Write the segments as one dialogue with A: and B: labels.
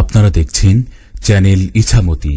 A: আপনারা দেখছেন চ্যানেল ইছামতি।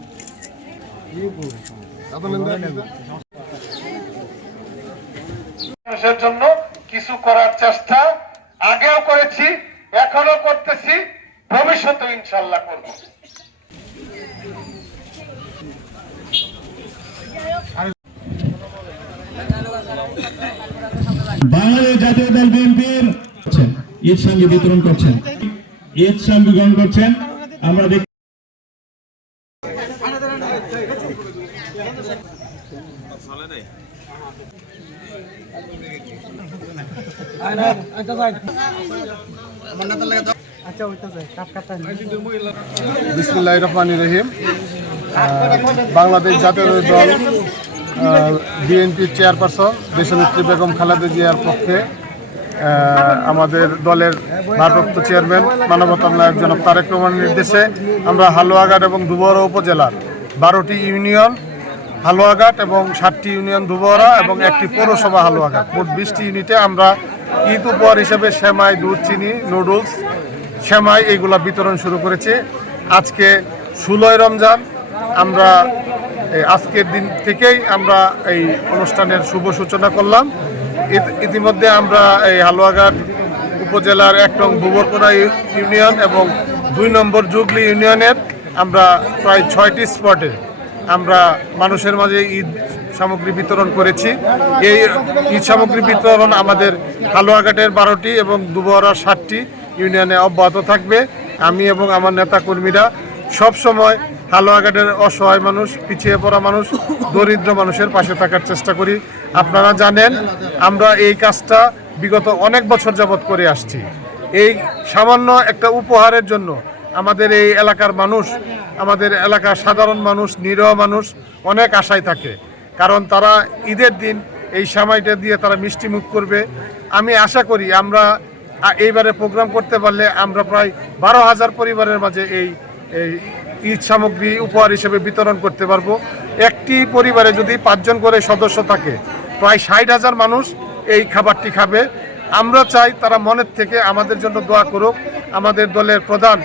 B: জন্য কিছু করার চেষ্টা আগেও করেছি এখনও করতেছি ভবিষ্যতে ইনশাল্লাহ করব।
C: ঈদ সঙ্গে বিতরণ করছেন। ঈদ সঙ্গে গ্রহণ করছেন। আমরা
B: রহমান রহিম বাংলাদেশ জাতীয় দল বিএনপি চেয়ারপারসন দেশনেত্রী বেগম খালেদা জিয়ার পক্ষে আমাদের দলের ভারপ্রাপ্ত চেয়ারম্যান মানবতা নায়ক জনাব তারেক রহমানের নির্দেশে আমরা হালুয়াঘাট এবং দুবরা উপজেলার বারোটি ইউনিয়ন, হালুয়াঘাট এবং ষাটটি ইউনিয়ন দুবরা এবং একটি পৌরসভা হালুয়াঘাট। মোট বিশটি ইউনিটে আমরা ঈদ উপহার হিসেবে সেমাই, দুধ, চিনি, নুডলস, সেমাই এইগুলা বিতরণ শুরু করেছি। আজকে ষোলোই রমজান, আমরা আজকের দিন থেকেই আমরা এই অনুষ্ঠানের শুভ সূচনা করলাম। ইত- ইতিমধ্যে আমরা এই হালুয়াঘাট উপজেলার এক নং ভুবরপুরা ইউনিয়ন এবং দুই নম্বর জুগলি ইউনিয়নের আমরা প্রায় ছয়টি স্পটে আমরা মানুষের মাঝে ঈদ সামগ্রী বিতরণ করেছি। এই ঈদ সামগ্রী বিতরণ আমাদের হালুয়াঘাটের বারোটি এবং দুবহরা ষাটটি ইউনিয়নে অব্যাহত থাকবে। আমি এবং আমার নেতাকর্মীরা সব সময় হালুয়াঘাটের অসহায় মানুষ, পিছিয়ে পড়া মানুষ, দরিদ্র মানুষের পাশে থাকার চেষ্টা করি। আপনারা জানেন, আমরা এই কাজটা বিগত অনেক বছর যাবৎ করে আসছি। এই সামান্য একটা উপহারের জন্য আমাদের এই এলাকার মানুষ, আমাদের এলাকার সাধারণ মানুষ, নিরহ মানুষ অনেক আশায় থাকে। কারণ তারা ঈদের দিন এই সময়টা দিয়ে তারা মিষ্টি মুখ করবে। আমি আশা করি আমরা এইবারে প্রোগ্রাম করতে পারলে আমরা প্রায় বারো হাজার পরিবারের মাঝে এই ঈদ সামগ্রী উপহার হিসেবে বিতরণ করতে পারব। একটি পরিবারে যদি পাঁচজন করে সদস্য থাকে, প্রায় ষাট হাজার মানুষ এই খাবারটি খাবে। আমরা চাই তারা মনের থেকে আমাদের জন্য দোয়া করুক। আমাদের দলের প্রধান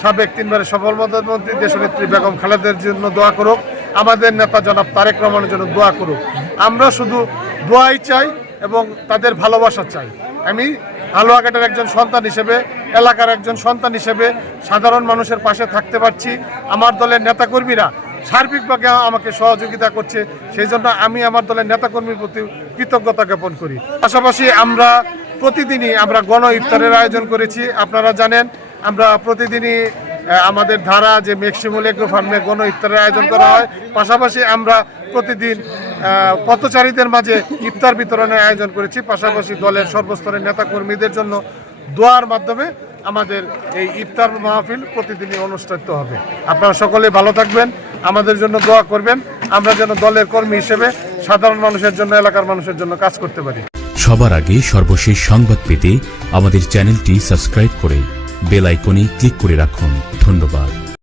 B: সাবেক তিনবারের সফল প্রধানমন্ত্রী দেশনেত্রী বেগম খালেদের জন্য দোয়া করুক। আমাদের নেতা জনাব তারেক রহমানের জন্য দোয়া করুক। আমরা শুধু দোয়াই চাই এবং তাদের ভালোবাসা চাই। আমি হালুয়াঘাটের একজন সন্তান হিসেবে, এলাকার একজন সন্তান হিসেবে সাধারণ মানুষের পাশে থাকতে পারছি। আমার দলের নেতাকর্মীরা সার্বিকভাবে আমাকে সহযোগিতা করছে। সেই জন্য আমি আমার দলের নেতাকর্মীর প্রতি কৃতজ্ঞতা জ্ঞাপন করি। পাশাপাশি আমরা প্রতিদিনই আমরা গণ ইফতারের আয়োজন করেছি। আপনারা জানেন, আমরা প্রতিদিনই আমাদের ধারা যে মেক্সিমুল এগ্রো ফার্মে গণ ইফতারের আয়োজন করা হয়। পাশাপাশি আমরা প্রতিদিন পথচারীদের মাঝে ইফতার বিতরণের আয়োজন করেছি। পাশাপাশি দলের সর্বস্তরের নেতাকর্মীদের জন্য দোয়ার মাধ্যমে আমাদের এই ইফতার মাহফিল প্রতিদিনই অনুষ্ঠিত হবে। আপনারা সকলে ভালো থাকবেন, আমাদের জন্য দোয়া করবেন। আমরা যেন দলের কর্মী হিসেবে সাধারণ মানুষের জন্য, এলাকার মানুষের জন্য কাজ করতে পারি।
A: সবার আগে সর্বশেষ সংবাদ পেতে আমাদের চ্যানেলটি সাবস্ক্রাইব করে বেল আইকনে ক্লিক করে রাখুন। ধন্যবাদ।